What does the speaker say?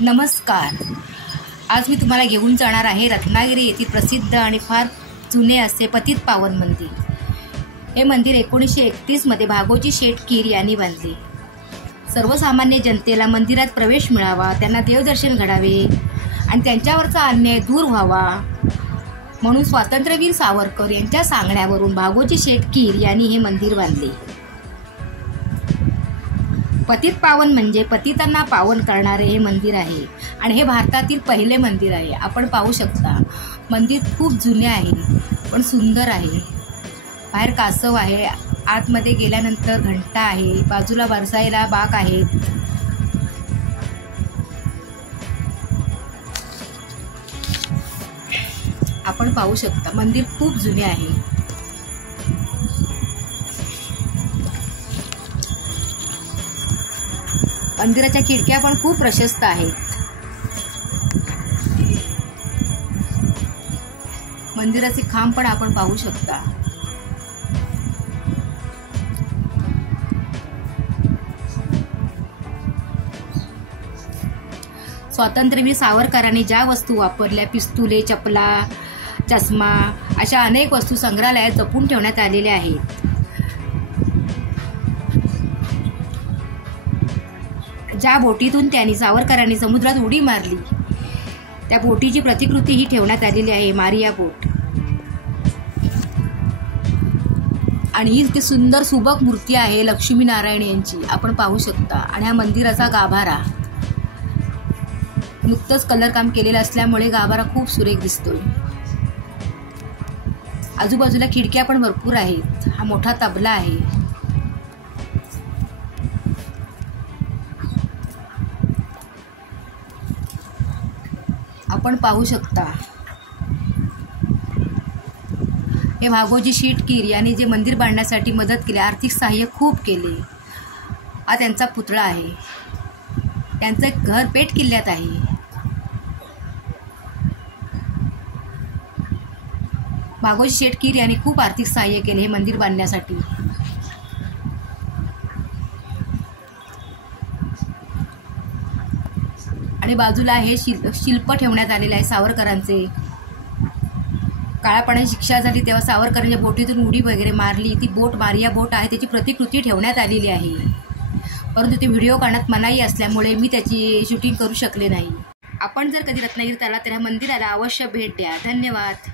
नमस्कार. आज मी तुम्हाला घेऊन जाणार आहे रत्नागिरी येथील प्रसिद्ध आणि फार जुने असे पतितपावन मंदिर. हे मंदिर 1931 मध्ये भागोजी शेठ कीर यांनी बांधले. सर्वसामान्य जनतेला मंदिरात प्रवेश मिळावा, त्यांना देवदर्शन घडावे आणि त्यांच्यावरचा अन्याय दूर व्हावा म्हणून स्वातंत्र्यवीर सावरकर यांच्या सांगण्यावरून भागोजी शेठ कीर यांनी हे मंदिर बांधले. पतितपावन म्हणजे पतितांना पावन करणारे हे मंदिर आहे आणि हे भारतातील पहिले मंदिर आहे. आपण पाहू शकता मंदिर खूप जुने आहे पण सुंदर आहे. बाहेर कासव आहे, आतमध्ये गेल्यानंतर घंटा आहे, बाजूला बरसायला बाक आहेत. आपण पाहू शकता मंदिर खूप जुने आहे. मंदिराच्या खिडक्या पण खूप प्रशस्त आहेत. मंदिराचे खांब पण आपण पाहू शकता. स्वातंत्र्यवीर सावरकरांनी ज्या वस्तू वापरल्या, पिस्तुले, चपला, चष्मा अशा अनेक वस्तू संग्रहालयात जपून ठेवण्यात आलेल्या आहेत. ज्या बोटीतून त्यांनी सावरकरांनी समुद्रात उडी मारली त्या बोटीची प्रतिकृती ही ठेवण्यात आलेली आहे, मारिया बोट. आणि ही ती सुंदर सुबक मूर्ती आहे लक्ष्मीनारायण यांची, आपण पाहू शकता. आणि हा मंदिराचा गाभारा नुकतंच कलर काम केलेलं असल्यामुळे गाभारा खूप सुरेख दिसतोय. आजूबाजूला खिडक्या पण भरपूर आहेत. हा मोठा तबला आहे. आपण पाहू शकता हे भागोजी शेठ कीर यांनी जे मंदिर बांधण्यासाठी मदत केली, आर्थिक सहाय्य खूप केले. हा त्यांचा पुतळा आहे. त्यांचं घर पेठ किल्ल्यात आहे. भागोजी शेठ कीर यांनी खूप आर्थिक सहाय्य केले हे मंदिर बांधण्यासाठी. आणि बाजूला हे शिल्प ठेवण्यात आलेले आहे सावरकरांचे. काळ्या पाण्याची शिक्षा झाली तेव्हा सावरकरांच्या बोटीतून उडी वगैरे मारली, ती बोट मारिया बोट आहे, त्याची प्रतिकृती ठेवण्यात आलेली आहे. परंतु ती व्हिडिओ काढण्यात मनाई असल्यामुळे मी त्याची शूटिंग करू शकले नाही. आपण जर कधी रत्नागिरीत आला तर या मंदिराला अवश्य भेट द्या. धन्यवाद.